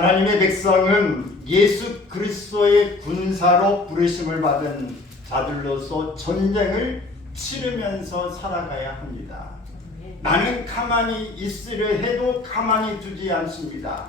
하나님의 백성은 예수 그리스도의 군사로 부르심을 받은 자들로서 전쟁을 치르면서 살아가야 합니다. 나는 가만히 있으려 해도 가만히 두지 않습니다.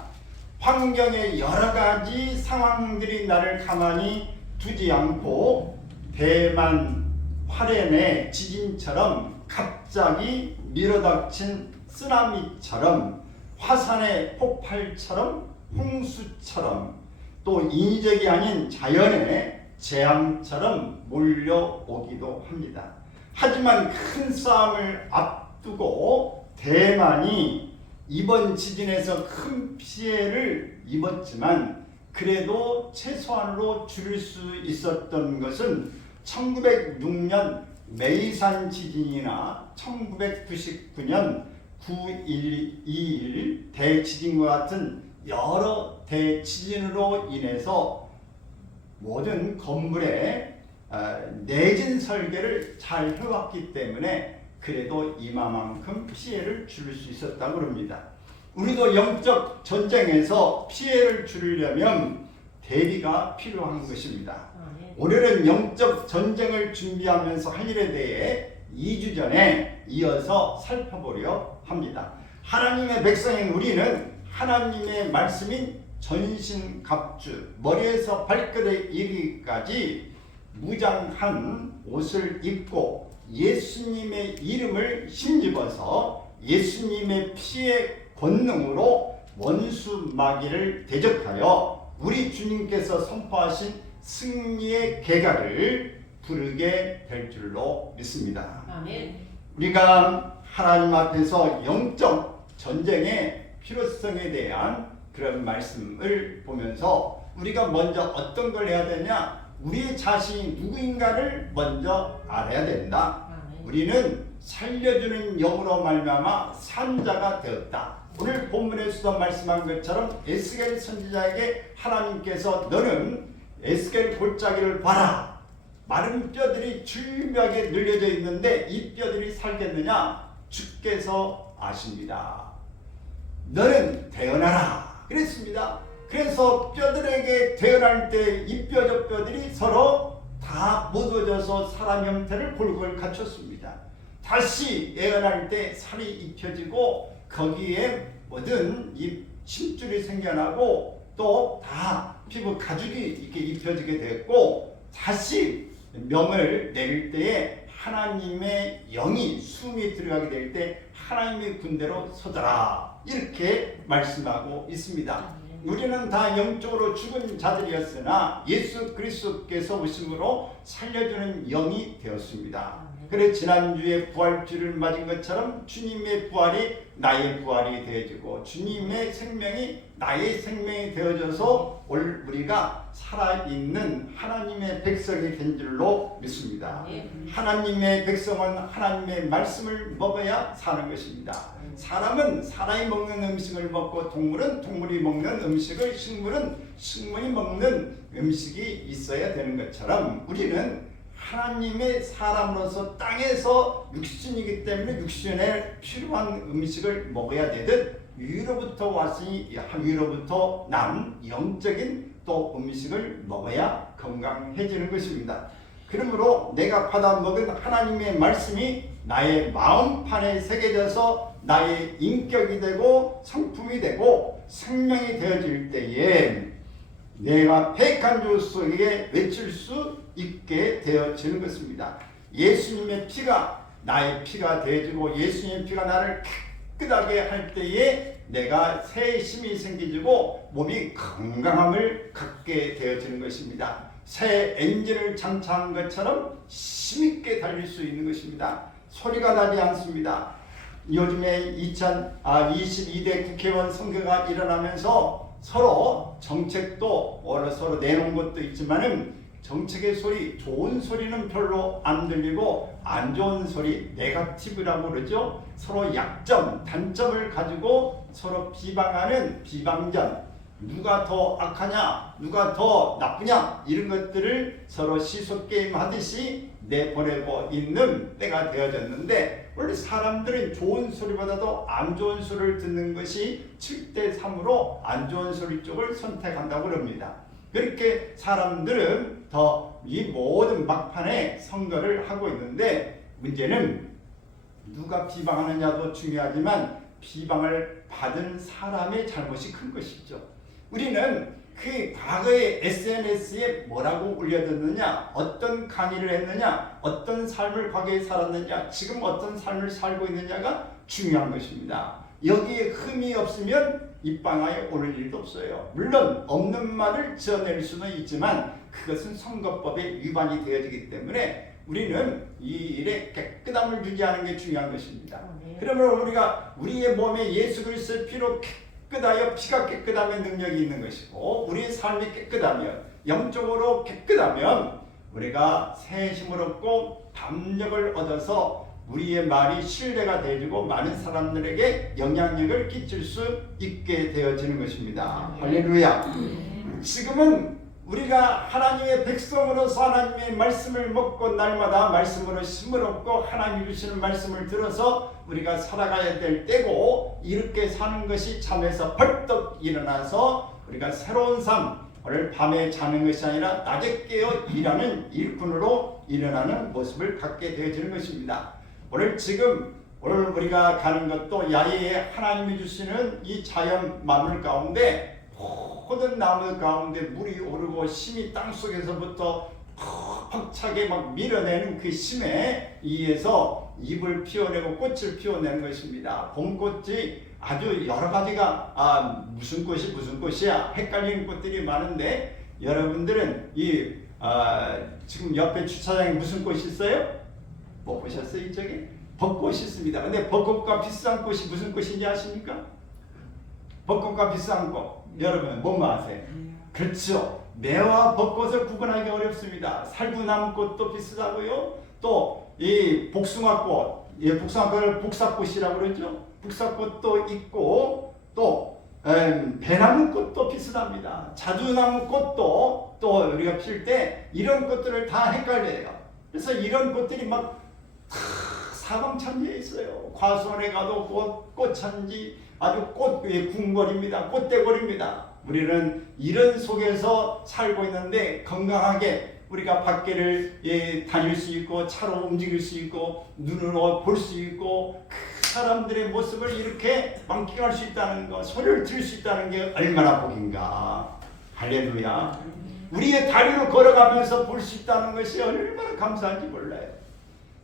환경의 여러 가지 상황들이 나를 가만히 두지 않고 대만 화롄의 지진처럼 갑자기 밀어닥친 쓰나미처럼 화산의 폭발처럼 홍수처럼 또 인위적이 아닌 자연의 재앙처럼 몰려오기도 합니다. 하지만 큰 싸움을 앞두고 대만이 이번 지진에서 큰 피해를 입었지만 그래도 최소한으로 줄일 수 있었던 것은 1906년 메이산 지진이나 1999년 9.11 대지진과 같은 여러 대지진으로 인해서 모든 건물의 내진 설계를 잘 해왔기 때문에 그래도 이만큼 피해를 줄일 수 있었다고 합니다. 우리도 영적 전쟁에서 피해를 줄이려면 대비가 필요한 것입니다. 오늘은 영적 전쟁을 준비하면서 할 일에 대해 2주 전에 이어서 살펴보려 합니다. 하나님의 백성인 우리는 하나님의 말씀인 전신갑주, 머리에서 발끝에 이르기까지 무장한 옷을 입고 예수님의 이름을 힘입어서 예수님의 피의 권능으로 원수 마귀를 대적하여 우리 주님께서 선포하신 승리의 계가를 부르게 될 줄로 믿습니다. 아멘. 우리가 하나님 앞에서 영적 전쟁의 필요성에 대한 그런 말씀을 보면서 우리가 먼저 어떤 걸 해야 되냐? 우리 자신이 누구인가를 먼저 알아야 된다. 우리는 살려주는 영으로 말미암아 산자가 되었다. 오늘 본문에서도 말씀한 것처럼 에스겔 선지자에게 하나님께서 너는 에스겔 골짜기를 봐라. 마른 뼈들이 줄묘하게 늘려져 있는데 이 뼈들이 살겠느냐? 주께서 아십니다. 너는 태어나라 그랬습니다. 그래서 뼈들에게 태어날 때 이 뼈 저 뼈들이 서로 다 묻어져서 사람 형태를 골고루 갖췄습니다. 다시 애어날 때 살이 입혀지고 거기에 모든 이 심줄이 생겨나고 또 다 피부 가죽이 이렇게 입혀지게 됐고 다시 명을 내릴 때에 하나님의 영이 숨이 들어가게 될 때 하나님의 군대로 서더라 이렇게 말씀하고 있습니다. 우리는 다 영적으로 죽은 자들이었으나 예수 그리스도께서 오심으로 살려주는 영이 되었습니다. 그래 지난주에 부활주를 맞은 것처럼 주님의 부활이 나의 부활이 되어지고 주님의 생명이 나의 생명이 되어져서 우리가 살아있는 하나님의 백성이 된 줄로 믿습니다. 하나님의 백성은 하나님의 말씀을 먹어야 사는 것입니다. 사람은 사람이 먹는 음식을 먹고 동물은 동물이 먹는 음식을 식물은 식물이 먹는 음식이 있어야 되는 것처럼 우리는 하나님의 사람으로서 땅에서 육신이기 때문에 육신에 필요한 음식을 먹어야 되듯 위로부터 왔으니 위로부터 난 영적인 또 음식을 먹어야 건강해지는 것입니다. 그러므로 내가 받아 먹은 하나님의 말씀이 나의 마음판에 새겨져서 나의 인격이 되고 성품이 되고 생명이 되어질 때에 내가 패역한 주 속에 외칠 수 있게 되어지는 것입니다. 예수님의 피가 나의 피가 되어지고 예수님의 피가 나를 깨끗하게 할 때에 내가 새 힘이 생기고 몸이 건강함을 갖게 되어지는 것입니다. 새 엔진을 장착한 것처럼 힘있게 달릴 수 있는 것입니다. 소리가 나지 않습니다. 요즘에 2022대 국회의원 선거가 일어나면서 서로 정책도 서로 내놓은 것도 있지만은 정책의 소리, 좋은 소리는 별로 안 들리고 안 좋은 소리, 네거티브라고 그러죠. 서로 약점, 단점을 가지고 서로 비방하는 비방전, 누가 더 악하냐, 누가 더 나쁘냐 이런 것들을 서로 시소게임 하듯이 내보내고 있는 때가 되어졌는데 원래 사람들은 좋은 소리보다도 안 좋은 소리를 듣는 것이 7대3으로 안 좋은 소리 쪽을 선택한다고 합니다. 그렇게 사람들은 더 이 모든 막판에 선거를 하고 있는데, 문제는 누가 비방하느냐도 중요하지만 비방을 받은 사람의 잘못이 큰 것이죠. 우리는 그 과거의 SNS에 뭐라고 올려뒀느냐, 어떤 강의를 했느냐, 어떤 삶을 과거에 살았느냐, 지금 어떤 삶을 살고 있느냐가 중요한 것입니다. 여기에 흠이 없으면 입방아에 오를 일도 없어요. 물론 없는 말을 지어낼 수는 있지만 그것은 선거법에 위반이 되어지기 때문에 우리는 이 일에 깨끗함을 유지하는 게 중요한 것입니다. 그러면 우리가 우리의 몸에 예수 그리스도의 피로 깨끗하여, 피가 깨끗하면 능력이 있는 것이고, 우리의 삶이 깨끗하면, 영적으로 깨끗하면 우리가 새 힘을 얻고 담력을 얻어서 우리의 말이 신뢰가 되어지고 많은 사람들에게 영향력을 끼칠 수 있게 되어지는 것입니다. 할렐루야. 지금은 우리가 하나님의 백성으로서 하나님의 말씀을 먹고 날마다 말씀으로 힘을 얻고 하나님이 주시는 말씀을 들어서 우리가 살아가야 될 때고, 이렇게 사는 것이 잠에서 벌떡 일어나서 우리가 새로운 삶, 오늘 밤에 자는 것이 아니라 낮에 깨어 일하는 일꾼으로 일어나는 모습을 갖게 되어지는 것입니다. 오늘 우리가 가는 것도 야외에 하나님이 주시는 이 자연 만물 가운데 모든 나무 가운데 물이 오르고 심이 땅속에서부터 퍽퍽차게 막 밀어내는 그 심에 의해서 잎을 피워내고 꽃을 피워내는 것입니다. 봄꽃이 아주 여러 가지가 무슨 꽃이 무슨 꽃이야 헷갈리는 꽃들이 많은데, 여러분들은 지금 옆에 주차장에 무슨 꽃이 있어요? 뭐 보셨어요? 이쪽에 벚꽃이 있습니다. 근데 벚꽃과 비싼 꽃이 무슨 꽃인지 아십니까? 벚꽃과 비싼 꽃, 여러분 뭐뭐 아세요? 그렇죠. 매와 벚꽃을 구분하기 어렵습니다. 살구나무꽃도 비슷하고요. 또 이 복숭아꽃, 복숭아꽃을 복사꽃이라고 그러죠. 복사꽃도 있고, 또 배나무꽃도 비슷합니다. 자두나무꽃도 또 우리가 필 때 이런 꽃들을 다 헷갈려요. 그래서 이런 꽃들이 막 사방천지에 있어요. 과수원에 가도 꽃천지, 아주 꽃의 궁궐입니다. 꽃대궐입니다. 우리는 이런 속에서 살고 있는데, 건강하게 우리가 밖에를 다닐 수 있고, 차로 움직일 수 있고, 눈으로 볼 수 있고, 그 사람들의 모습을 이렇게 만끽할 수 있다는 것, 소리를 들을 수 있다는 게 얼마나 복인가. 할렐루야. 우리의 다리로 걸어가면서 볼 수 있다는 것이 얼마나 감사한지 몰라요.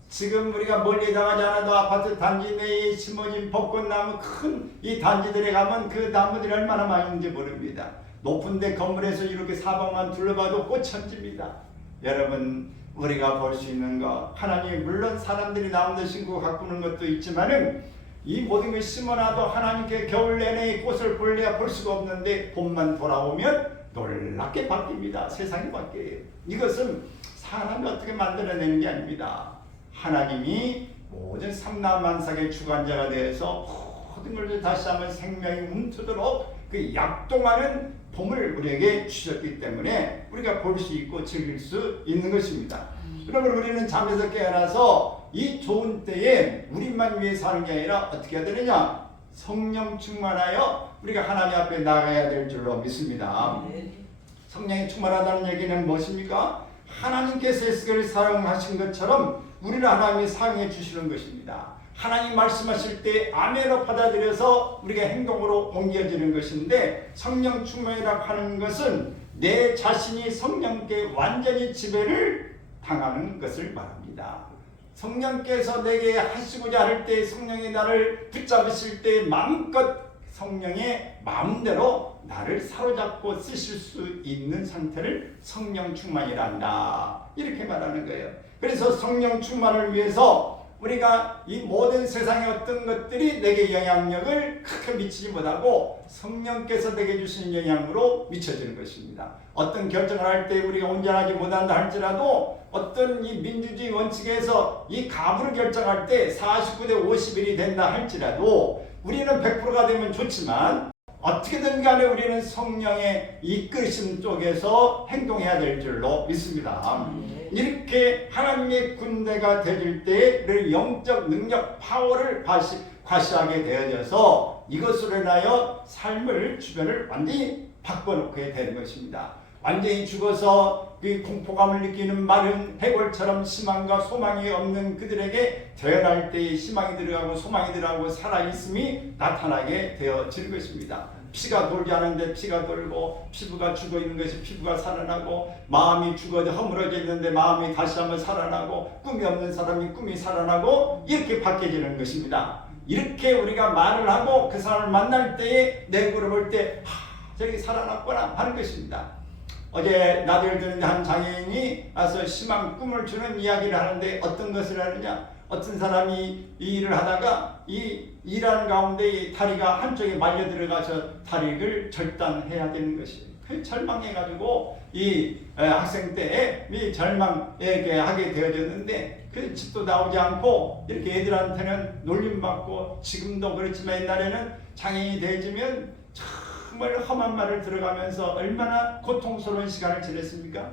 지금 우리가 멀리 나가지 않아도 아파트 단지 내에 심어진 벚꽃나무, 큰 이 단지들에 가면 그 나무들이 얼마나 많이 있는지 모릅니다. 높은 데 건물에서 이렇게 사방만 둘러봐도 꽃천지입니다. 여러분, 우리가 볼 수 있는 것, 하나님이 물론 사람들이 나무도 심고 가꾸는 것도 있지만은 이 모든 걸 심어놔도 하나님께 겨울 내내 꽃을 볼래야 볼 수가 없는데, 봄만 돌아오면 놀랍게 바뀝니다. 세상이 바뀌어요. 이것은 사람이 어떻게 만들어내는 게 아닙니다. 하나님이 모든 삼라만삭의 주관자가 되어서 모든 것을 다시 한번 생명이 움트도록 그 약동하는 봄을 우리에게 주셨기 때문에 우리가 볼 수 있고 즐길 수 있는 것입니다. 그러면 우리는 잠에서 깨어나서 이 좋은 때에 우리만 위해 사는 게 아니라 어떻게 해야 되느냐? 성령 충만하여 우리가 하나님 앞에 나가야 될 줄로 믿습니다. 성령이 충만하다는 얘기는 무엇입니까? 하나님께서 에스겔을 사용하신 것처럼 우리를 하나님이 사용해 주시는 것입니다. 하나님 말씀하실 때 아멘으로 받아들여서 우리가 행동으로 옮겨지는 것인데, 성령 충만이라고 하는 것은 내 자신이 성령께 완전히 지배를 당하는 것을 말합니다. 성령께서 내게 하시고자 할 때, 성령이 나를 붙잡으실 때 마음껏 성령의 마음대로 나를 사로잡고 쓰실 수 있는 상태를 성령 충만이라 한다, 이렇게 말하는 거예요. 그래서 성령 충만을 위해서 우리가 이 모든 세상의 어떤 것들이 내게 영향력을 크게 미치지 못하고 성령께서 내게 주시는 영향으로 미쳐지는 것입니다. 어떤 결정을 할 때 우리가 온전하지 못한다 할지라도, 어떤 이 민주주의 원칙에서 이 가부를 결정할 때 49대 51이 된다 할지라도 우리는 100%가 되면 좋지만, 어떻게든 간에 우리는 성령의 이끄심 쪽에서 행동해야 될 줄로 믿습니다. 이렇게 하나님의 군대가 되질 때 영적 능력, 파워를 과시하게 되어져서 이것으로 인하여 삶을, 주변을 완전히 바꿔놓게 되는 것입니다. 완전히 죽어서 그 공포감을 느끼는 마른 해골처럼 희망과 소망이 없는 그들에게 태어날 때에 희망이 들어가고 소망이 들어가고 살아있음이 나타나게 되어질 것입니다. 피가 돌지 않은데 피가 돌고, 피부가 죽어 있는 것이 피부가 살아나고, 마음이 죽어도 허물어져 있는데 마음이 다시 한번 살아나고, 꿈이 없는 사람이 꿈이 살아나고, 이렇게 바뀌어지는 것입니다. 이렇게 우리가 말을 하고 그 사람을 만날 때에 내 얼굴을 볼 때 저기 살아났구나 하는 것입니다. 어제 나들 듣는 한 장애인이 와서 희망 꿈을 주는 이야기를 하는데 어떤 것을 하느냐, 어떤 사람이 이 일을 하다가 이 일하는 가운데 이 다리가 한쪽에 말려 들어가서 다리를 절단해야 되는 것이, 그 절망해가지고 이 학생 때에 이 절망하게 되어졌는데 그 집도 나오지 않고 이렇게 애들한테는 놀림받고, 지금도 그렇지만 옛날에는 장애인이 되어지면 정말 험한 말을 들어가면서 얼마나 고통스러운 시간을 지냈습니까?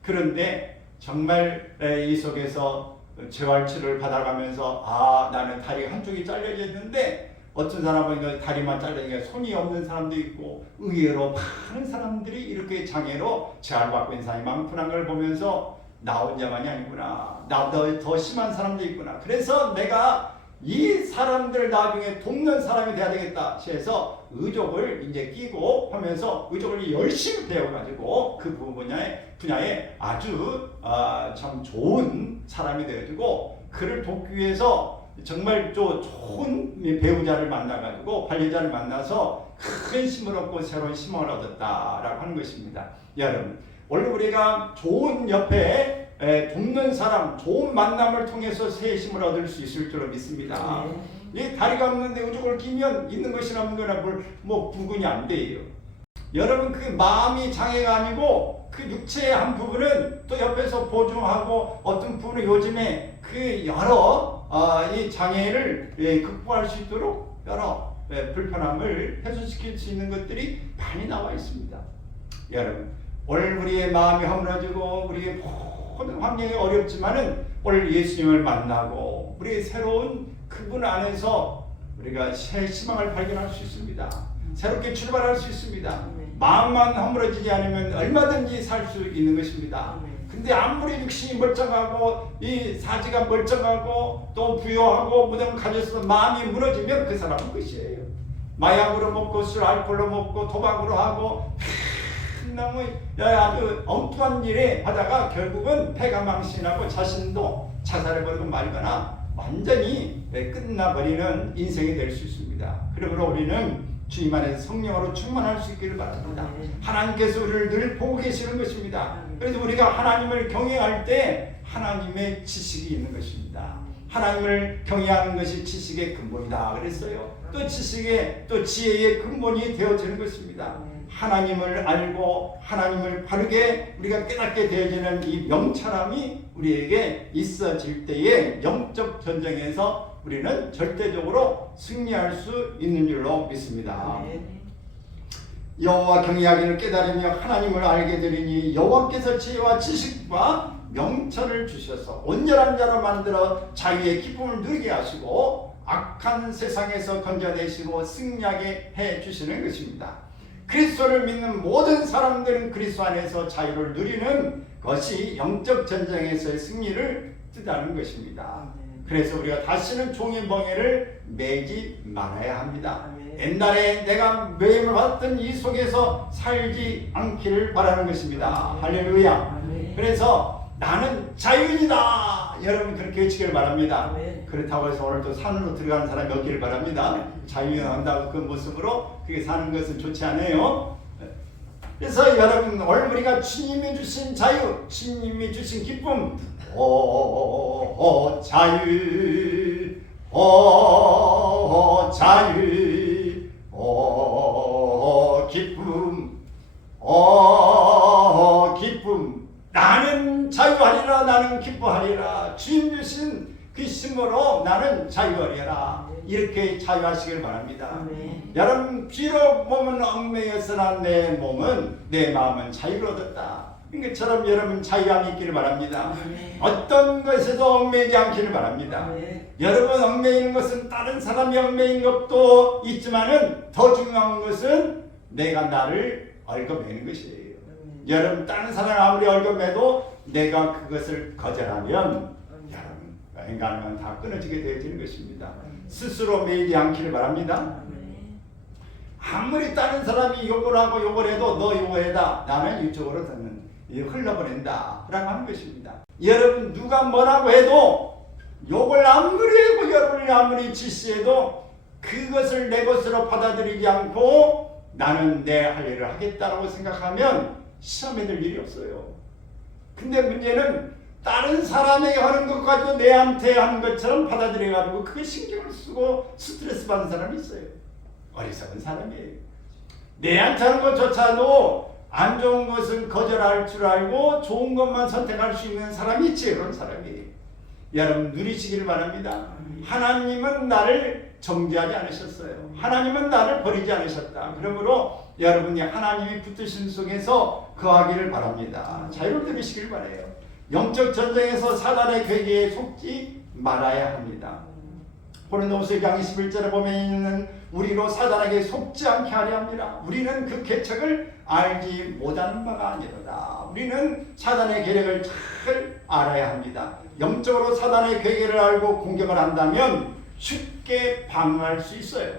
그런데 정말 이 속에서 재활치료를 받아가면서 나는 다리가 한쪽이 잘려져 있는데, 어떤 사람은 다리만 잘려니까 손이 없는 사람도 있고, 의외로 많은 사람들이 이렇게 장애로 재활받고 있는 사람이 많구나 걸 보면서 나 혼자만이 아니구나, 나보다 더 심한 사람도 있구나. 그래서 내가 이 사람들 나중에 돕는 사람이 돼야 되겠다 해서 의족을 이제 끼고 하면서 의족을 열심히 배워가지고 그 분야에 아주 참 좋은 사람이 되어지고, 그를 돕기 위해서 정말 좋은 배우자를 만나가지고 관리자를 만나서 큰 힘을 얻고 새로운 희망을 얻었다라고 하는 것입니다. 여러분, 원래 우리가 좋은 옆에 돕는 사람, 좋은 만남을 통해서 새 힘을 얻을 수 있을 줄로 믿습니다. 이 다리가 없는데 의족을 끼면 있는 것이 없는 거나 뭐 구분이 안 돼요. 여러분, 그 마음이 장애가 아니고 그 육체의 한 부분은 또 옆에서 보증하고, 어떤 부분은 요즘에 그 여러 이 장애를 극복할 수 있도록 여러 불편함을 해소시킬 수 있는 것들이 많이 나와 있습니다. 여러분, 오늘 우리의 마음이 허물어지고 우리의 모든 환경이 어렵지만은 오늘 예수님을 만나고 우리의 새로운 그분 안에서 우리가 새 희망을 발견할 수 있습니다. 새롭게 출발할 수 있습니다. 마음만 허물어지지 않으면 얼마든지 살 수 있는 것입니다. 근데 아무리 육신이 멀쩡하고 이 사지가 멀쩡하고 또 부유하고 무덤을 가져서 마음이 무너지면 그 사람은 끝이에요. 마약으로 먹고 술 알코올로 먹고 도박으로 하고 너무 아주 엉뚱한 일에 하다가 결국은 폐가 망신하고 자신도 자살해버리고 말거나 완전히 끝나버리는 인생이 될 수 있습니다. 그러므로 우리는 주님 안에서 성령으로 충만할 수 있기를 바랍니다. 하나님께서 우리를 늘 보고 계시는 것입니다. 그래서 우리가 하나님을 경외할 때 하나님의 지식이 있는 것입니다. 하나님을 경외하는 것이 지식의 근본이다 그랬어요. 또 지식의 또 지혜의 근본이 되어지는 것입니다. 하나님을 알고 하나님을 바르게 우리가 깨닫게 되어지는 이 명철함이 우리에게 있어질 때에 영적 전쟁에서 우리는 절대적으로 승리할 수 있는 줄로 믿습니다. 여호와 경외하기를 깨달으며 하나님을 알게 되리니 여호와께서 지혜와 지식과 명철을 주셔서 온전한 자로 만들어 자유의 기쁨을 누리게 하시고 악한 세상에서 건져내시고 승리하게 해주시는 것입니다. 그리스도를 믿는 모든 사람들은 그리스도 안에서 자유를 누리는 것이 영적 전쟁에서의 승리를 뜻하는 것입니다. 그래서 우리가 다시는 종의 멍에를 매지 말아야 합니다. 옛날에 내가 매임을 받았던 이 속에서 살지 않기를 바라는 것입니다. 할렐루야. 그래서 나는 자유인이다. 여러분 그렇게 외치기를 바랍니다. 그렇다고 해서 오늘 또 산으로 들어가는 사람이 없기를 바랍니다. 자유인한다고 그 모습으로 그렇게 사는 것은 좋지 않아요. 그래서 여러분 오늘 우리가 주님이 주신 자유, 주님이 주신 기쁨, 자유, 자유, 기쁨, 기쁨. 나는 자유하리라, 나는 기뻐하리라. 주님 주신 그 힘으로 나는 자유하리라. 이렇게 자유하시길 바랍니다. 아멘. 여러분, 비록 몸은 얽매였으나 내 몸은, 내 마음은 자유를 얻었다. 이것처럼 여러분 자유함이 있기를 바랍니다. 아멘. 어떤 것에도 얽매이지 않기를 바랍니다. 아멘. 여러분, 얽매이는 것은 다른 사람이 얽매인 것도 있지만은 더 중요한 것은 내가 나를 얽어매는 것이에요. 여러분, 다른 사람 아무리 얽어매도 내가 그것을 거절하면 여러분 인간은 다 끊어지게 되어지는 것입니다. 스스로 매이지 않기를 바랍니다. 아무리 다른 사람이 욕을 하고 욕을 해도 너 욕해다, 나는 이쪽으로 듣는 흘러보낸다 라고 하는 것입니다. 여러분, 누가 뭐라고 해도 욕을 아무리 하고 여러분이 아무리 지시해도 그것을 내 것으로 받아들이지 않고 나는 내 할 일을 하겠다라고 생각하면 시험에 들 일이 없어요. 근데 문제는 다른 사람에게 하는 것 가지고 내한테 하는 것처럼 받아들여가지고 그게 신경을 쓰고 스트레스 받는 사람이 있어요. 어리석은 사람이에요. 내한테 하는 것조차도 안 좋은 것은 거절할 줄 알고 좋은 것만 선택할 수 있는 사람이 있지. 그런 사람이에요. 여러분, 누리시기를 바랍니다. 하나님은 나를 정죄하지 않으셨어요. 하나님은 나를 버리지 않으셨다. 그러므로 여러분이 하나님이 붙드신 속에서 거하기를 바랍니다. 자유를 누리시기를 바라요. 영적 전쟁에서 사단의 괴계에 속지 말아야 합니다. 고린도후서 2장 21절에 보면 있는 우리로 사단에게 속지 않게 하려 합니다. 우리는 그 계책을 알지 못하는 바가 아니로다. 우리는 사단의 계략을 잘 알아야 합니다. 영적으로 사단의 괴계를 알고 공격을 한다면 쉽게 방어할 수 있어요.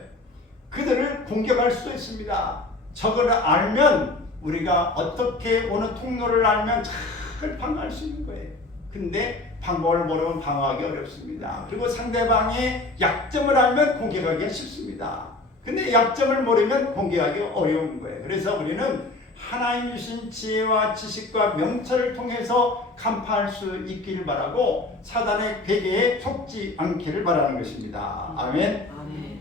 그들을 공격할 수도 있습니다. 저걸 알면 우리가 어떻게 어느 통로를 알면 잘 방어할 수 있는 거예요. 근데 방법을 모르면 방어하기 어렵습니다. 그리고 상대방의 약점을 알면 공격하기가 쉽습니다. 근데 약점을 모르면 공격하기 어려운 거예요. 그래서 우리는 하나님 주신 지혜와 지식과 명철을 통해서 간파할 수 있기를 바라고 사단의 괴계에 속지 않기를 바라는 것입니다. 아멘. 아멘.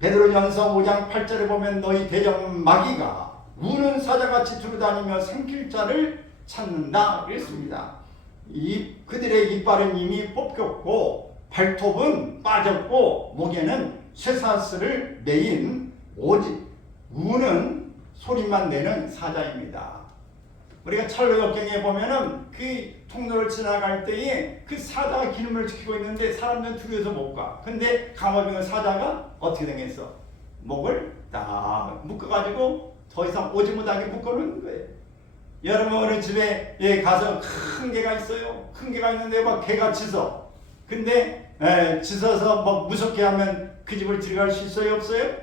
베드로전서 5장 8절에 보면 너희 대적 마귀가 우는 사자같이 두루다니며 삼킬 자를 찾는다 그랬습니다. 그들의 이빨은 이미 뽑혔고 발톱은 빠졌고 목에는 쇠사슬을 매인 오직 우는 소리만 내는 사자입니다. 우리가 철로 역경에 보면은 그 통로를 지나갈 때에 그 사자가 기름을 지키고 있는데 사람들은 두려워서 못 가. 근데 감화병의 사자가 어떻게 되겠어? 목을 딱 묶어가지고 더 이상 오지 못하게 묶어놓는 거예요. 여러분, 어느 집에 가서 큰 개가 있어요. 큰 개가 있는데 막 개가 짖어. 근데 짖어서 뭐 무섭게 하면 그 집을 들어갈 수 있어요? 없어요?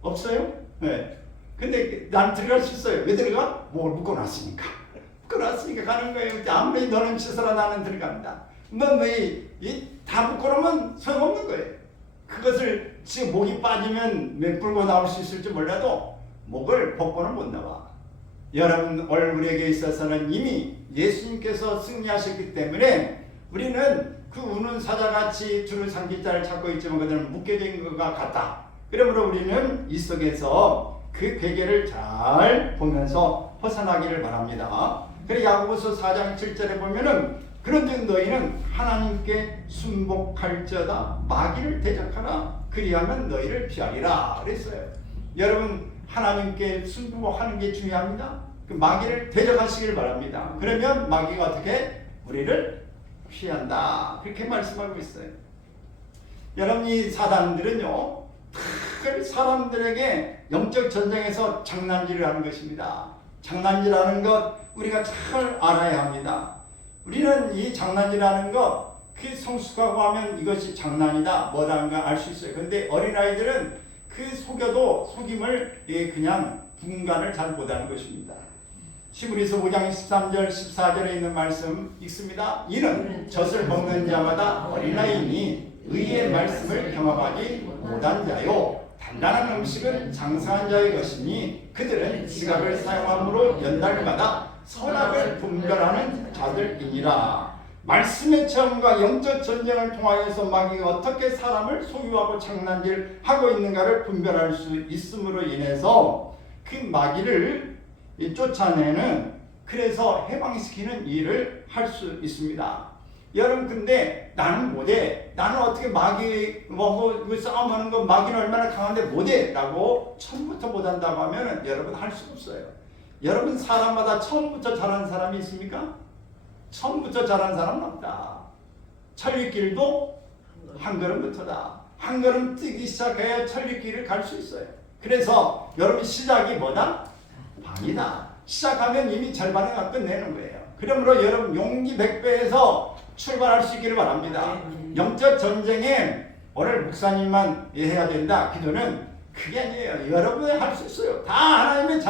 없어요? 네. 근데 난 들어갈 수 있어요. 왜 들어가? 목을 묶어놨으니까. 묶어놨으니까 가는 거예요. 아무리 너는 짖어라 나는 들어간다. 다 묶어놓으면 소용없는 거예요. 그것을 지금 목이 빠지면 끌고 나올 수 있을지 몰라도 목을 벗고는 못 나와. 여러분 얼굴에게 있어서는 이미 예수님께서 승리하셨기 때문에 우리는 그 우는 사자같이 줄을 삼킬 자를 찾고 있지만 그들은 묶여진 것과 같다. 그러므로 우리는 이 속에서 그 괴계를 잘 보면서 벗어나기를 바랍니다. 그래서 야고보서 4장 7절에 보면은 그런즉 너희는 하나님께 순복할지어다 마귀를 대적하라 그리하면 너희를 피하리라 그랬어요. 여러분 하나님께 순복하는 게 중요합니다. 그 마귀를 대적하시기를 바랍니다. 그러면 마귀가 어떻게 우리를 피한다 그렇게 말씀하고 있어요. 여러분 이 사단들은요 사람들에게 영적 전쟁에서 장난질을 하는 것입니다. 장난질하는 것 우리가 잘 알아야 합니다. 우리는 이 장난질하는 것 그 성숙하고 하면 이것이 장난이다 뭐라는 걸 알 수 있어요. 근데 어린아이들은 그 속여도 속임을 그냥 분간을 잘 못하는 것입니다. 히브리서 5장 13절 14절에 있는 말씀 읽습니다. 이는 젖을 먹는 자마다 어린아이니 의의 말씀을 경험하지 못한 자요 단단한 음식은 장사한 자의 것이니 그들은 지각을 사용함으로 연달마다 선악을 분별하는 자들이니라. 말씀의 체험과 영적 전쟁을 통하여서 마귀가 어떻게 사람을 소유하고 장난질하고 있는가를 분별할 수 있음으로 인해서 그 마귀를 쫓아내는 그래서 해방시키는 일을 할 수 있습니다. 여러분 근데 나는 못해. 나는 어떻게 마귀 뭐 싸움하는 거 마귀는 얼마나 강한데 못해 라고 처음부터 못한다고 하면 여러분 할 수 없어요. 여러분 사람마다 처음부터 잘하는 사람이 있습니까? 처음부터 잘하는 사람은 없다. 천리길도 한 걸음부터다. 한 걸음 뛰기 시작해야 천리길을 갈 수 있어요. 그래서 여러분 시작이 뭐다? 방이다. 시작하면 이미 절반을 끝내는 거예요. 그러므로 여러분 용기 100배에서 출발할 수 있기를 바랍니다. 영적 전쟁에 오늘 목사님만 해야 된다. 기도는 그게 아니에요. 여러분이 할 수 있어요. 다 하나님의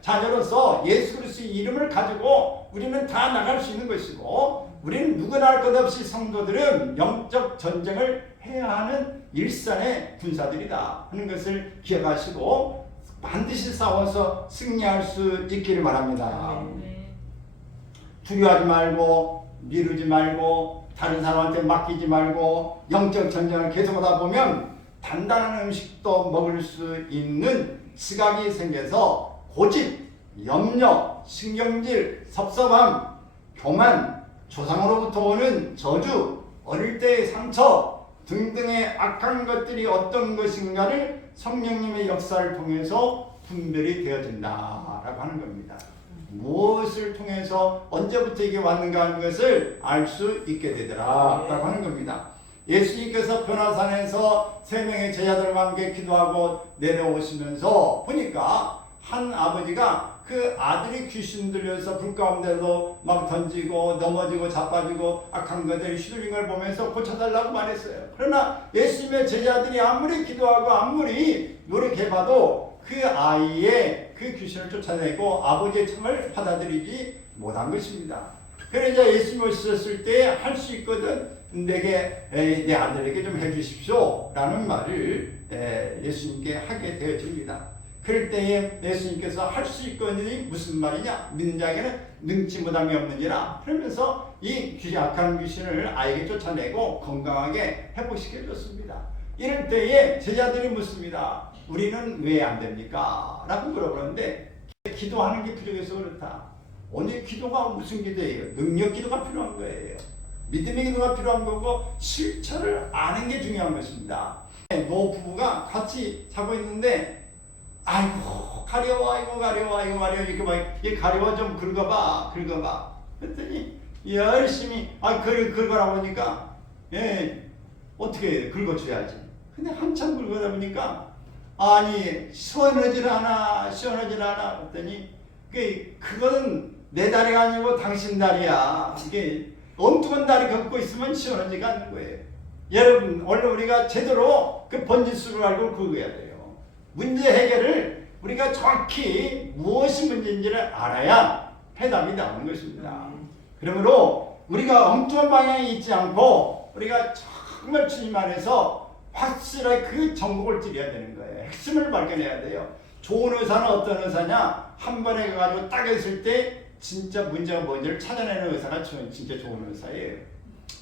자녀로서 예수 그리스도의 이름을 가지고 우리는 다 나갈 수 있는 것이고, 우리는 누구나 할 것 없이 성도들은 영적 전쟁을 해야 하는 일산의 군사들이다 하는 것을 기억하시고 반드시 싸워서 승리할 수 있기를 바랍니다. 두려워하지 말고 미루지 말고 다른 사람한테 맡기지 말고 영적 전쟁을 계속하다 보면 단단한 음식도 먹을 수 있는 지각이 생겨서 고집, 염려, 신경질, 섭섭함, 교만, 조상으로부터 오는 저주, 어릴 때의 상처 등등의 악한 것들이 어떤 것인가를 성령님의 역사를 통해서 분별이 되어진다라고 하는 겁니다. 무엇을 통해서 언제부터 이게 왔는가 하는 것을 알 수 있게 되더라라고 하는 겁니다. 예수님께서 변화산에서 3명의 제자들과 함께 기도하고 내려오시면서 보니까 한 아버지가 그 아들이 귀신 들려서 불 가운데로 막 던지고 넘어지고 자빠지고 악한 것들이 휘둘린 걸 보면서 고쳐달라고 말했어요. 그러나 예수님의 제자들이 아무리 기도하고 아무리 노력해봐도 그 아이의 그 귀신을 쫓아내고 아버지의 청을 받아들이지 못한 것입니다. 그러자 예수님 오셨을 때 할 수 있거든. 내 아들에게 좀 해주십시오 라는 말을 예수님께 하게 되어집니다. 그럴 때에 예수님께서 할 수 있거니 무슨 말이냐? 믿는 자에게는 능치 못함이 없느니라. 그러면서 이 악한 귀신을 아이에게 쫓아내고 건강하게 회복시켜 줬습니다. 이럴 때에 제자들이 묻습니다. 우리는 왜 안 됩니까? 라고 물어보는데 기도하는 게 부족해서 그렇다. 오늘 기도가 무슨 기도예요? 능력 기도가 필요한 거예요. 믿음의 기도가 필요한 거고 실천을 아는 게 중요한 것입니다. 노부부가 같이 자고 있는데 아이고 가려워 이렇게 막 이 가려워 좀 긁어봐 그랬더니 열심히 긁어라 보니까 어떻게 긁어줘야지. 근데 한참 긁어다 보니까 아니 시원하질 않아 그랬더니 그건 내 다리가 아니고 당신 다리야. 이게 엉뚱한 다리 걷고 있으면 시원하지가 않는 거예요. 여러분 원래 우리가 제대로 그 번지수를 알고 긁어야 돼요. 문제 해결을 우리가 정확히 무엇이 문제인지를 알아야 해답이 나오는 것입니다. 그러므로 우리가 엉뚱한 방향에 있지 않고 우리가 정말 주님 안에서 확실하게 그 정복을 찌려야 되는 거예요. 핵심을 발견해야 돼요. 좋은 의사는 어떤 의사냐? 한 번에 가가지고 딱 했을 때 진짜 문제가 뭔지를 찾아내는 의사가 진짜 좋은 의사예요.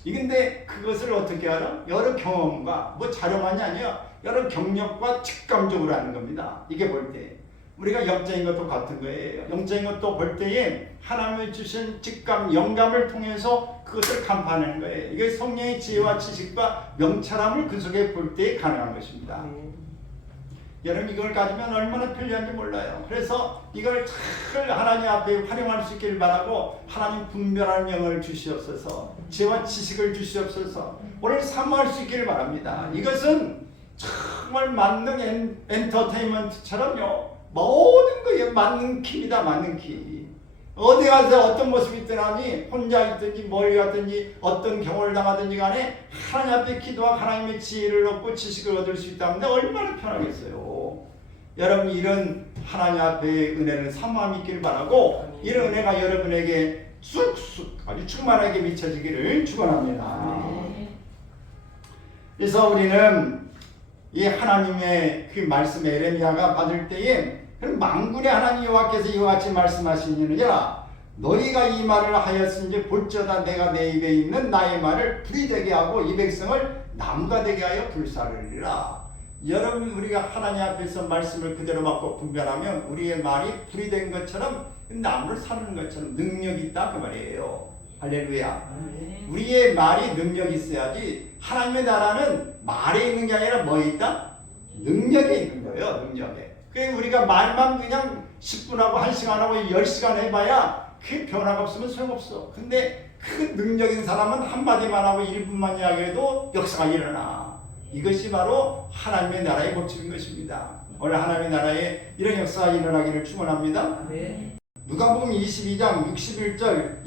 근데 그것을 어떻게 알아? 여러 경험과 자료만이 아니야. 여러 경력과 직감적으로 하는 겁니다. 이게 볼 때. 우리가 영적인 것도 같은 거예요. 영적인 것도 볼 때에 하나님이 주신 직감, 영감을 통해서 그것을 간파하는 거예요. 이게 성령의 지혜와 지식과 명철함을 그 속에 볼 때 가능한 것입니다. 여러분 이걸 가지면 얼마나 편리한지 몰라요. 그래서 이걸 잘 하나님 앞에 활용할 수 있기를 바라고 하나님 분별하는 영을 주시옵소서, 지혜와 지식을 주시옵소서. 오늘 사모할 수 있기를 바랍니다. 이것은 정말 만능 엔터테인먼트처럼요. 모든 거에 맞는 키입니다. 맞는 키. 어디 가서 어떤 모습이 있더라니 혼자 있든지 멀리 갔든지 어떤 경험을 당하든지 간에 하나님 앞에 기도와 하나님의 지혜를 얻고 지식을 얻을 수 있다면 얼마나 편하겠어요. 여러분 이런 하나님 앞에 은혜를 사모함이 있기를 바라고 이런 은혜가 여러분에게 쑥쑥 아주 충만하게 미쳐지기를 축원합니다. 그래서 우리는 이 하나님의 그 말씀 에레미야가 받을 때에 만군의 하나님 여호와께서 이와 같이 말씀하시느니라. 너희가 이 말을 하였은지 볼지어다 내가 내 입에 있는 나의 말을 불이 되게 하고 이 백성을 나무가 되게 하여 불사르리라. 여러분 우리가 하나님 앞에서 말씀을 그대로 받고 분별하면 우리의 말이 불이 된 것처럼 나무를 사르는 것처럼 능력이 있다 그 말이에요. 할렐루야. 우리의 말이 능력이 있어야지. 하나님의 나라는 말에 있는 게 아니라 뭐에 있다? 능력에 있는 거예요. 능력에. 그러니까 우리가 말만 그냥 10분하고 1시간하고 10시간 해봐야 그게 변화가 없으면 소용없어. 근데 그 능력 있는 사람은 한마디만 하고 1분만 이야기해도 역사가 일어나. 이것이 바로 하나님의 나라의 법칙인 것입니다. 오늘 하나님의 나라에 이런 역사가 일어나기를 축원합니다. 누가복음 22장 61절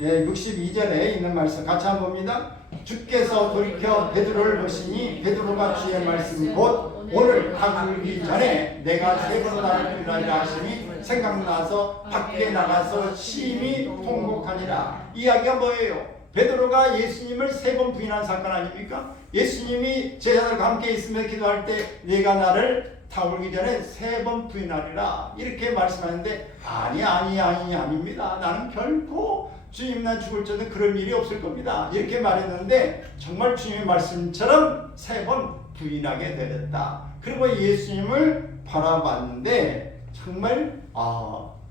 62절에 있는 말씀 같이 한번 봅니다. 주께서 돌이켜 베드로를 보시니 베드로가 주의 말씀 곧 오늘 다 굴기 전에 내가 3번 나를 부인하리라 하시니 생각나서 밖에 나가서 심히 통곡하니라. 이야기가 뭐예요? 베드로가 예수님을 3번 부인한 사건 아닙니까? 예수님이 제자들과 함께 있으며 기도할 때 내가 나를 다 울기 전에 3번 부인하리라 이렇게 말씀하는데 아닙니다. 나는 결코 주님 난 죽을 때는 그럴 일이 없을 겁니다. 이렇게 말했는데 정말 주님의 말씀처럼 3번 부인하게 되었다. 그리고 예수님을 바라봤는데 정말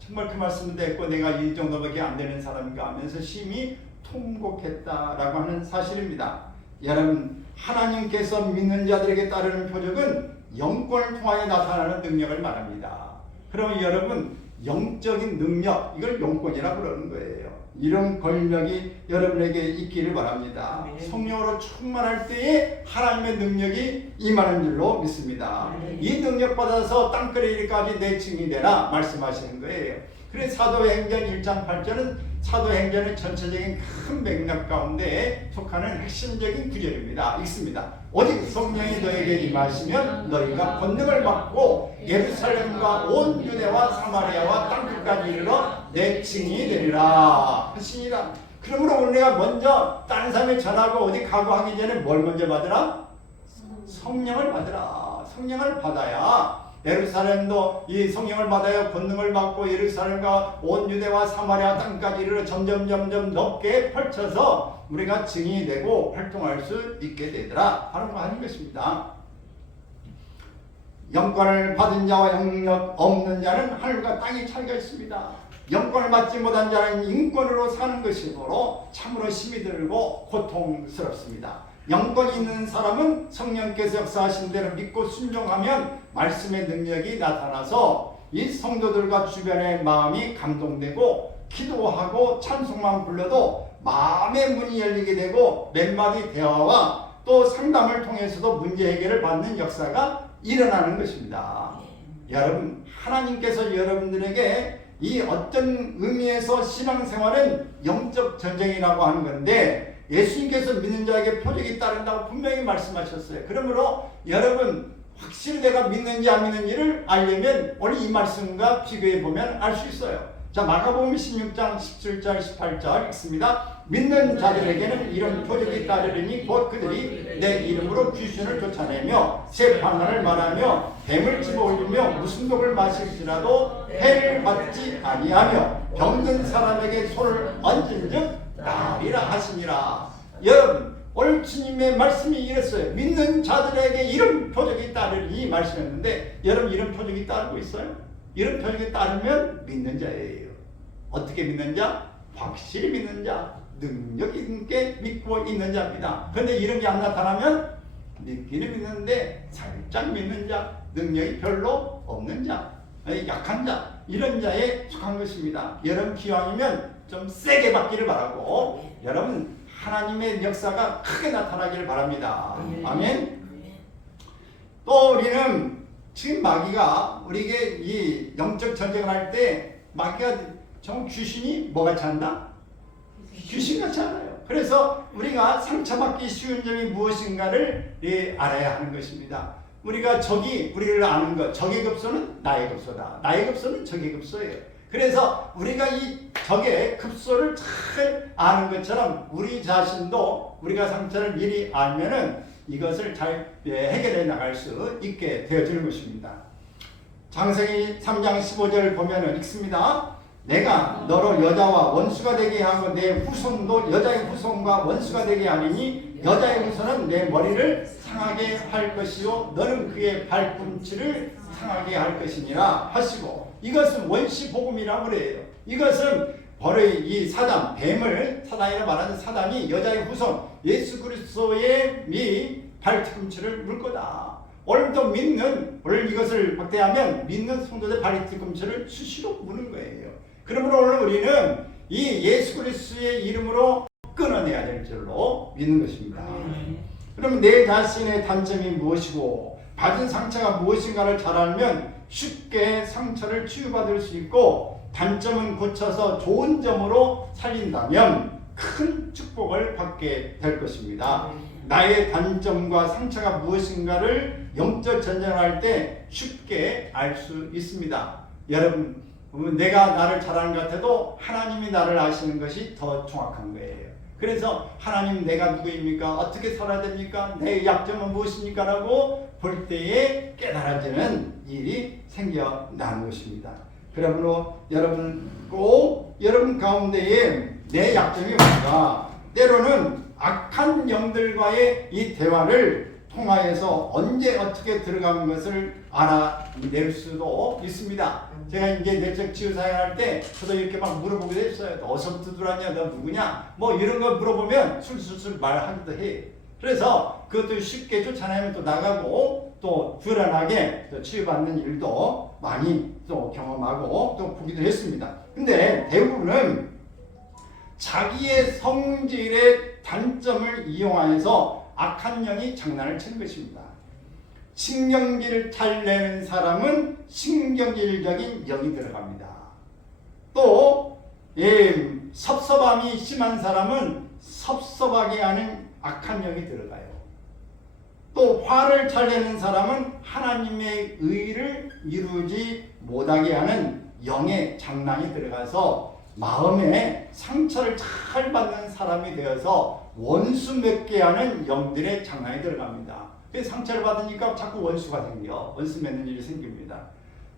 그 말씀을 듣고 내가 이 정도밖에 안 되는 사람인가 하면서 심히 통곡했다라고 하는 사실입니다. 여러분, 하나님께서 믿는 자들에게 따르는 표적은 영권을 통하여 나타나는 능력을 말합니다. 그러면 여러분, 영적인 능력, 이걸 영권이라고 그러는 거예요. 이런 권력이 여러분에게 있기를 바랍니다. 성령으로 충만할 때에 하나님의 능력이 임하는 줄로 믿습니다. 이 능력 받아서 땅끝에 이르기까지 내 증인이 되라 말씀하시는 거예요. 그래서 사도행전 1장 8절은 사도행전의 전체적인 큰 맥락 가운데 속하는 핵심적인 구절입니다. 읽습니다. 오직 성령이 너에게 임하시면 너희가 권능을 받고 예루살렘과 온 유대와 사마리아와 땅끝까지 이르러 내 증인이 되리라 하시니라. 그러므로 우리가 먼저 다른 사람에 전하고 어디 가고 하기 전에 뭘 먼저 받으라? 성령을 받으라. 성령을 받아야 예루살렘도 이 성령을 받아야 권능을 받고 예루살렘과 온 유대와 사마리아 땅까지 이르러 점점 넓게 펼쳐서 우리가 증인이 되고 활동할 수 있게 되더라 하는 것입니다. 영권을 받은 자와 영력 없는 자는 하늘과 땅의 차이가 있습니다. 영권을 받지 못한 자는 인권으로 사는 것이므로 참으로 힘이 들고 고통스럽습니다. 영권이 있는 사람은 성령께서 역사하신 대로 믿고 순종하면 말씀의 능력이 나타나서 이 성도들과 주변의 마음이 감동되고 기도하고 찬송만 불러도 마음의 문이 열리게 되고 몇 마디 대화와 또 상담을 통해서도 문제 해결을 받는 역사가 일어나는 것입니다. 여러분, 하나님께서 여러분들에게 이 어떤 의미에서 신앙생활은 영적 전쟁이라고 하는 건데 예수님께서 믿는 자에게 표적이 따른다고 분명히 말씀하셨어요. 그러므로 여러분 확실히 내가 믿는지 안 믿는지를 알려면 오늘 이 말씀과 비교해 보면 알 수 있어요. 자, 마가복음 16장 17절 18절 읽습니다. 믿는 자들에게는 이런 표적이 따르리니 곧 그들이 내 이름으로 귀신을 쫓아내며 새 방언을 말하며 뱀을 집어올리며 무슨 독을 마실지라도 해를 받지 아니하며 병든 사람에게 손을 얹은즉 나으리라 하시니라. 여러분, 오늘 주님의 말씀이 이랬어요. 믿는 자들에게 이런 표적이 따르니 말씀했는데 여러분, 이런 표적이 따르고 있어요? 이런 표적이 따르면 믿는 자예요. 어떻게 믿는 자? 확실히 믿는 자, 능력 있게 믿고 있는 자입니다. 그런데 이런 게 안 나타나면 믿기는 믿는데 살짝 믿는 자, 능력이 별로 없는 자, 약한 자, 이런 자에 속한 것입니다. 여러분, 기왕이면 좀 세게 받기를 바라고 여러분 하나님의 역사가 크게 나타나기를 바랍니다. 아멘. 또 우리는 지금 마귀가 우리에게 이 영적 전쟁을 할 때 마귀가 정말 귀신이 뭐같이 한다? 귀신같이 알아요. 그래서 우리가 상처받기 쉬운 점이 무엇인가를 알아야 하는 것입니다. 우리가 적이 우리를 아는 것, 적의 급소는 나의 급소다. 나의 급소는 적의 급소예요. 그래서 우리가 이 적의 급소를 잘 아는 것처럼 우리 자신도 우리가 상처를 미리 알면은 이것을 잘 해결해 나갈 수 있게 되어지는 것입니다. 창세기 3장 15절 보면은 읽습니다. 내가 너로 여자와 원수가 되게 하고 내 후손도 여자의 후손과 원수가 되게 하리니 여자의 후손은 내 머리를 상하게 할 것이요 너는 그의 발꿈치를 상하게 할 것이니라 하시고, 이것은 원시 복음이라고 그래요. 이것은 바로 이 사단, 뱀을 사단이라 말하는 사단이 여자의 후손 예수 그리스도의 이 발뒤꿈치를 물 거다. 오늘도 오늘 이것을 박대하면 믿는 성도들 발뒤꿈치를 수시로 무는 거예요. 그러므로 오늘 우리는 이 예수 그리스도의 이름으로 끊어내야 될 줄로 믿는 것입니다. 그럼 내 자신의 단점이 무엇이고 받은 상처가 무엇인가를 잘 알면 쉽게 상처를 치유받을 수 있고 단점은 고쳐서 좋은 점으로 살린다면 큰 축복을 받게 될 것입니다. 나의 단점과 상처가 무엇인가를 영적 전쟁할 때 쉽게 알 수 있습니다. 여러분, 내가 나를 잘 아는 것 같아도 하나님이 나를 아시는 것이 더 정확한 거예요. 그래서 하나님 내가 누구입니까? 어떻게 살아야 됩니까? 내 약점은 무엇입니까? 라고 볼 때에 깨달아지는 일이 생겨나는 것입니다. 그러므로 여러분 꼭 여러분 가운데에 내 약점이 뭔가 때로는 악한 영들과의 이 대화를 통하여서 언제 어떻게 들어가는 것을 알아낼 수도 있습니다. 제가 이제 내적 치유 사역할 때 저도 이렇게 막 물어보기도 했어요. 너 어디서부터 들어왔냐? 너 누구냐? 뭐 이런 거 물어보면 술술술 말하기도 해. 그래서 그것도 쉽게 쫓아내면 또 나가고 또 불안하게 또 치유받는 일도 많이 또 경험하고 또 보기도 했습니다. 근데 대부분은 자기의 성질의 단점을 이용하여서 악한 영이 장난을 치는 것입니다. 신경질을 잘 내는 사람은 신경질적인 영이 들어갑니다. 또 섭섭함이 심한 사람은 섭섭하게 하는 악한 영이 들어가요. 또 화를 잘 내는 사람은 하나님의 의를 이루지 못하게 하는 영의 장난이 들어가서 마음에 상처를 잘 받는 사람이 되어서 원수 맺게 하는 영들의 장난이 들어갑니다. 상처를 받으니까 자꾸 원수가 생겨. 원수 맺는 일이 생깁니다.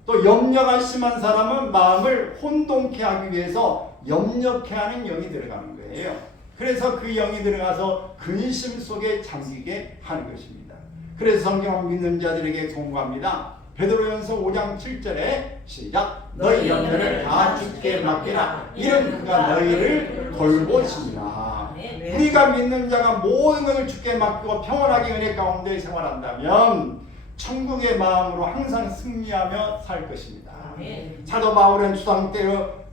또 염려가 심한 사람은 마음을 혼동케 하기 위해서 염려케 하는 영이 들어가는 거예요. 그래서 그 영이 들어가서 근심 속에 잠기게 하는 것입니다. 그래서 성경을 믿는 자들에게 공고합니다. 베드로전서 5장 7절에 시작. 너희 염려를 다 주께 맡기라. 이는 그가 너희를 돌보시니라. 우리가 믿는 자가 모든 것을 주께 맡기고 평안하게 은혜 가운데 생활한다면 천국의 마음으로 항상 승리하며 살 것입니다. 사도 바울은 추상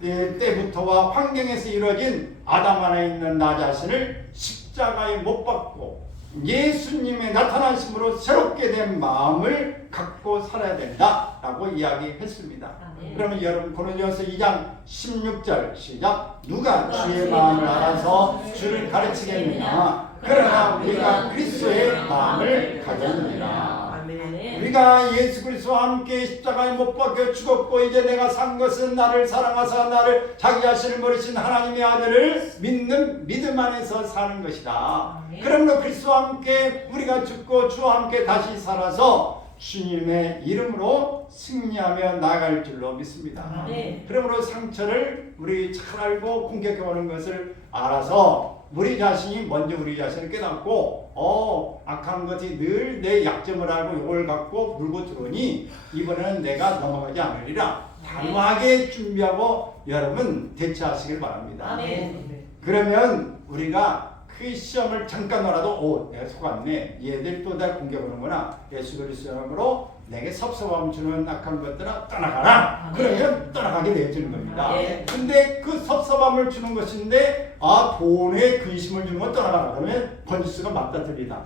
때부터와 환경에서 이루어진 아담 안에 있는 나 자신을 십자가에 못 박고 예수님의 나타나심으로 새롭게 된 마음을 갖고 살아야 된다라고 이야기했습니다. 그러면 여러분 고린도전서 2장 16절 시작. 누가 주의 마음을 알아서 주를 가르치겠느냐? 그러나 우리가 그리스도의 마음을 가졌느니라. 우리가 예수 그리스도와 함께 십자가에 못 박혀 죽었고 이제 내가 산 것은 나를 사랑하사 나를 자기 자신을 버리신 하나님의 아들을 믿는 믿음 안에서 사는 것이다. 그러므로 그리스도와 함께 우리가 죽고 주와 함께 다시 살아서 주님의 이름으로 승리하며 나아갈 줄로 믿습니다. 그러므로 상처를 우리 잘 알고 공격해오는 것을 알아서 우리 자신이 먼저 우리 자신을 깨닫고 악한 것이 늘 내 약점을 알고 이걸 갖고 물고 들어오니 이번에는 내가 넘어가지 않으리라 단호하게 준비하고 여러분 대처하시길 바랍니다. 그러면 우리가 그 시험을 잠깐이라도 내가 속았네. 얘들 또 날 공격하는구나. 예수 그리스도 이름으로 내게 섭섭함 주는 악한 것들아 떠나가라. 그러면 떠나가게 되어지는 겁니다. 근데 그 섭섭함을 주는 것인데 돈에 근심을 주는 건 떠나가라. 그러면 번지수가 맞다 틀리다.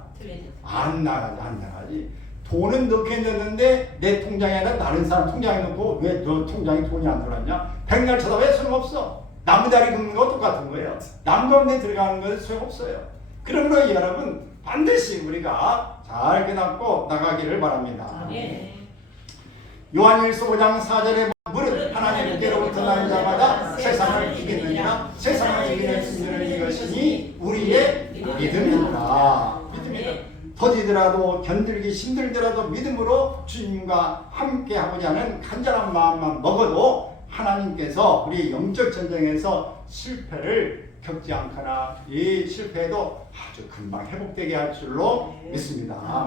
안 나가지. 돈은 넣게 넣는데 내 통장에 아니라 다른 사람 통장에 넣고 왜 너 통장에 돈이 안 들어왔냐? 백날 쳐다봐야 소용없어. 나무다리 긁는 거 똑같은 거예요. 남 가운데 들어가는 것은 소용없어요. 그러므로 여러분 반드시 우리가 잘 깨닫고 나가기를 바랍니다. 요한일서 5장 4절에 무릇 하나님께로부터 나는 자마다 세상을 이기느니라. 세상을 이기는 승리는 이것이니 우리의 믿음이다. 더디더라도 견딜기 힘들더라도 믿음으로 주님과 함께 하고자 하는 간절한 마음만 먹어도 하나님께서 우리 영적 전쟁에서 실패를 겪지 않거나 이 실패도 아주 금방 회복되게 할 줄로 믿습니다.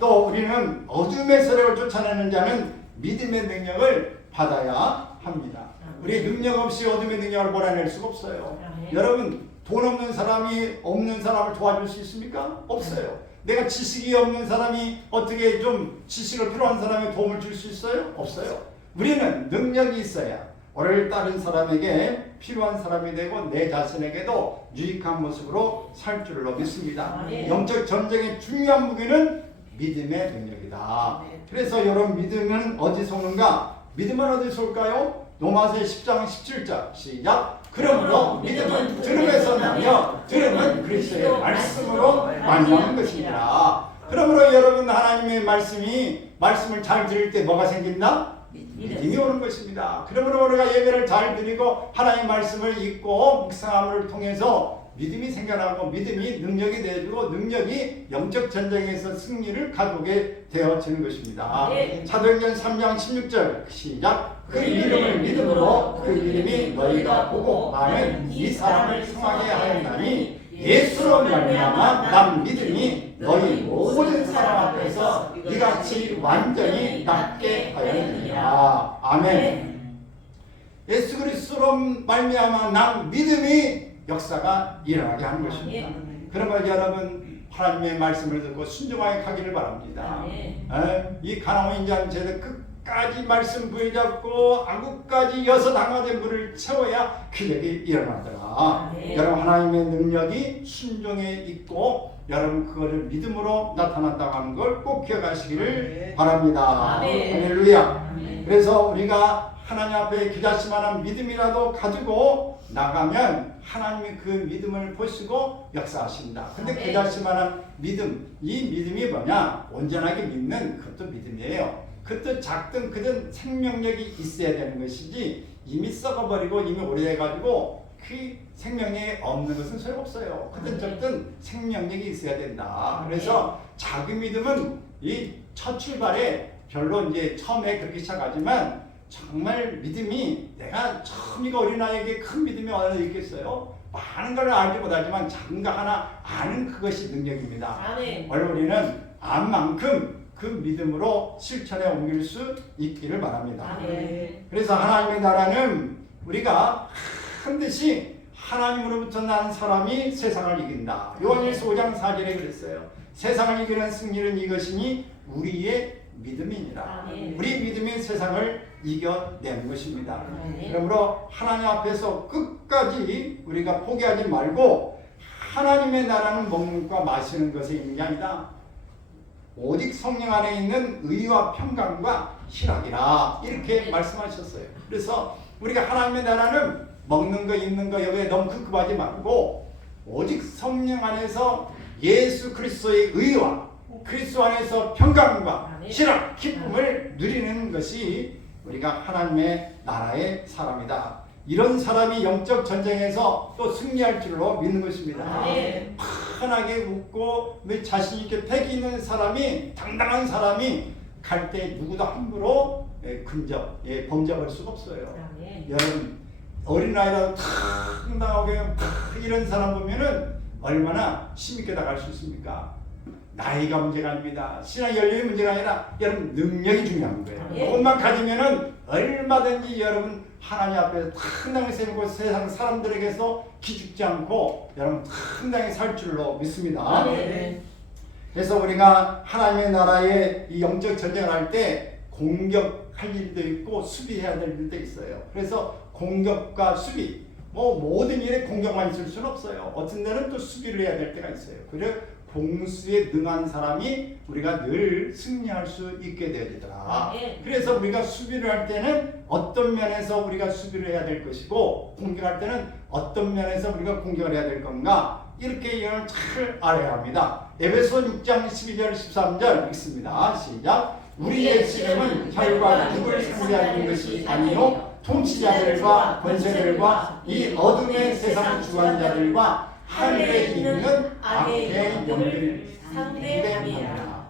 또 우리는 어둠의 세력을 쫓아내는 자는 믿음의 능력을 받아야 합니다. 우리 능력 없이 어둠의 능력을 몰아낼 수가 없어요. 아멘. 여러분, 돈 없는 사람이 없는 사람을 도와줄 수 있습니까? 없어요. 내가 지식이 없는 사람이 어떻게 좀 지식을 필요한 사람에 도움을 줄 수 있어요? 없어요. 우리는 능력이 있어야 오를 따른 사람에게 필요한 사람이 되고 내 자신에게도 유익한 모습으로 살 줄로 믿습니다. 아멘. 영적 전쟁의 중요한 무기는 믿음의 능력이다. 그래서 여러분, 믿음은 어디서 오는가? 믿음은 어디서 올까요? 로마서 10장 17절 시작. 그러므로 믿음은 들음에서 나며 들음은 그리스도의 말씀으로 만나는 것이니라. 그러므로 여러분, 하나님의 말씀을 잘 들을 때 뭐가 생긴다? 믿음이 오는 것입니다. 그러므로 우리가 예배를 잘 드리고 하나님의 말씀을 읽고 묵상함을 통해서 믿음이 생겨나고 믿음이 능력이 되어지고 능력이 영적 전쟁에서 승리를 가져오게 되어지는 것입니다. 네. 사도행전 3장 16절 시작. 그 이름을 믿음으로 그 이름이 너희가 보고 많은 이 사람을 성하게 하였나니 예수로 말미암아 난 믿음이 너희 모든 사람 앞에서 이같이 완전히 낫게 하였느니라. 아멘. 예수 그리스도로 말미암아 난 믿음이 역사가 일어나게 하는 것입니다. 그러면 여러분, 하나님의 말씀을 듣고 순종하게 가기를 바랍니다. 이 가나온 인자는 제대 끝까지 말씀 부여잡고 안국까지 여섯 항아된 물을 채워야 기적이 일어나더라. 여러분, 하나님의 능력이 순종에 있고 여러분 그거를 믿음으로 나타난다고 하는 걸 꼭 기억하시기를 바랍니다. 할렐루야. 그래서 우리가 하나님 앞에 기다시만한 믿음이라도 가지고 나가면 하나님이 그 믿음을 보시고 역사하신다. 근데 기다시만한 믿음, 이 믿음이 뭐냐? 온전하게 믿는 그것도 믿음이에요. 그것도 작든 크든 생명력이 있어야 되는 것이지 이미 썩어버리고 이미 오래돼가지고 그 생명력이 없는 것은 소용없어요. 크든 적든 생명력이 있어야 된다. 그래서 작은 믿음은 이 첫 출발에 별로 이제 처음에 그렇게 시작하지만 정말 믿음이 내가 처음이가 어린아이에게 큰 믿음이 어디서 있겠어요? 많은 걸 알지 못하지만 작은 거 하나 아는 그것이 능력입니다. 원래 우리는 안 만큼 그 믿음으로 실천에 옮길 수 있기를 바랍니다. 그래서 하나님의 나라는 우리가 반드시 하나님으로부터 난 사람이 세상을 이긴다. 요한일서 5장 4절에 그랬어요. 세상을 이기는 승리는 이것이니 우리의 믿음이니라. 우리 믿음이 세상을 이겨내는 것입니다. 그러므로 하나님 앞에서 끝까지 우리가 포기하지 말고 하나님의 나라는 먹는 것과 마시는 것에 있는 게 아니다. 오직 성령 안에 있는 의와 평강과 희락이라 이렇게 말씀하셨어요. 그래서 우리가 하나님의 나라는 먹는 거 입는 거 여기에 너무 급급하지 말고 오직 성령 안에서 예수 그리스도의 의와 그리스도 안에서 평강과 희락, 기쁨을 누리는 것이 우리가 하나님의 나라의 사람이다. 이런 사람이 영적 전쟁에서 또 승리할 줄로 믿는 것입니다. 편하게 웃고 자신 있게 패기 있는 사람이, 당당한 사람이 갈 때 누구도 함부로 범접할 수가 없어요. 여러분, 어린아이라도 당당하게 이런 사람 보면은 얼마나 힘있게 나갈 수 있습니까? 나이가 문제가 아닙니다. 신앙 연령이 문제가 아니라 여러분 능력이 중요한 거예요. 그것만 가지면은 얼마든지 여러분 하나님 앞에서 당당히 세우고 세상 사람들에게서 기죽지 않고 여러분 당당히 살 줄로 믿습니다. 그래서 우리가 하나님의 나라의 이 영적 전쟁을 할 때 공격할 일도 있고 수비해야 될 일도 있어요. 그래서 공격과 수비, 모든 일에 공격만 있을 수는 없어요. 어떤 데는 또 수비를 해야 될 때가 있어요. 그래서 공수에 능한 사람이 우리가 늘 승리할 수 있게 되어지더라. 그래서 우리가 수비를 할 때는 어떤 면에서 우리가 수비를 해야 될 것이고 공격할 때는 어떤 면에서 우리가 공격을 해야 될 건가, 이렇게 이걸 잘 알아야 합니다. 에베소 6장 12절 13절 읽습니다. 시작. 우리의 지금은 혈과 육을 상대하는 것이 아니요 통치자들과 권세들과 이 어둠의 세상 주관자들과 하늘에 있는 악의 영들을 상대합니다.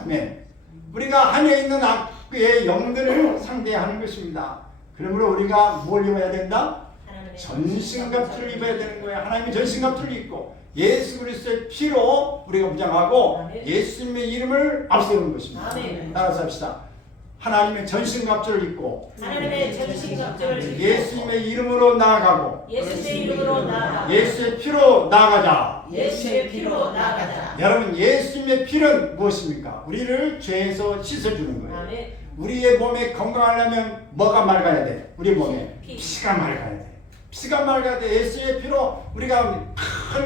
아멘. 우리가 하늘에 있는 악의 영들을 상대하는 것입니다. 그러므로 우리가 뭘 입어야 된다? 전신갑주를 입어야 되는 거예요. 하나님이 전신갑주를 입고 예수 그리스도의 피로 우리가 무장하고 예수님의 이름을 앞세우는 것입니다. 따라서 합시다. 하나님의 전신갑주를 입고 하나님의 전신갑주를 입고 예수님의 이름으로 나아가고 예수의 이름으로 나아가 예수의 피로 나아가자. 예수의 피로 나아가자. 여러분, 예수님의 피는 무엇입니까? 우리를 죄에서 씻어주는 거예요. 아멘. 우리의 몸에 건강하려면 뭐가 맑아야 돼? 우리 몸에 피. 피가 맑아야 돼. 피가 맑아야 돼. 예수의 피로 우리가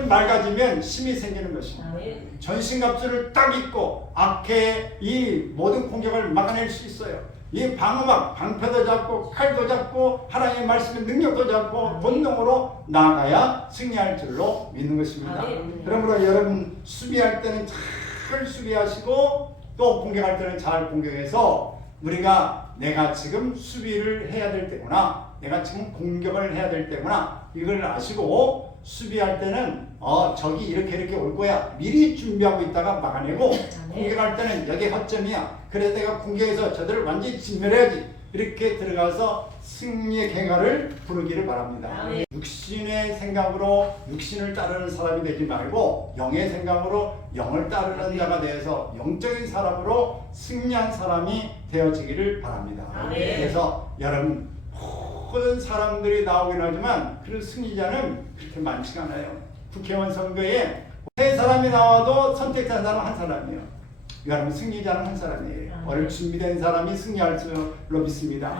맑아지면 힘이 생기는 것입니다. 아멘. 전신갑주를 딱 입고 악의 이 모든 공격을 막아낼 수 있어요. 이 방어막, 방패도 잡고 칼도 잡고 하나님의 말씀의 능력도 잡고 본능으로 나아가야 승리할 줄로 믿는 것입니다. 아멘. 그러므로 여러분 수비할 때는 잘 수비하시고 또 공격할 때는 잘 공격해서 우리가 내가 지금 수비를 해야 될 때구나, 내가 지금 공격을 해야 될 때구나, 이걸 아시고 수비할 때는 적이 이렇게 올 거야 미리 준비하고 있다가 막아내고, 공격할 때는 여기 허점이야, 그래서 내가 공격해서 저들을 완전히 진멸해야지, 이렇게 들어가서 승리의 갱화를 부르기를 바랍니다. 아멘. 육신의 생각으로 육신을 따르는 사람이 되지 말고 영의 생각으로 영을 따르는 자가 되어서 영적인 사람으로 승리한 사람이 되어지기를 바랍니다. 아멘. 그래서 여러분, 모든 사람들이 나오긴 하지만 그 승리자는 그렇게 많지가 않아요. 국회의원 선거에 세 사람이 나와도 선택된 사람은 한 사람이에요. 여러분, 승리자는 한 사람이에요. 오늘 준비된 사람이 승리할 줄로 믿습니다.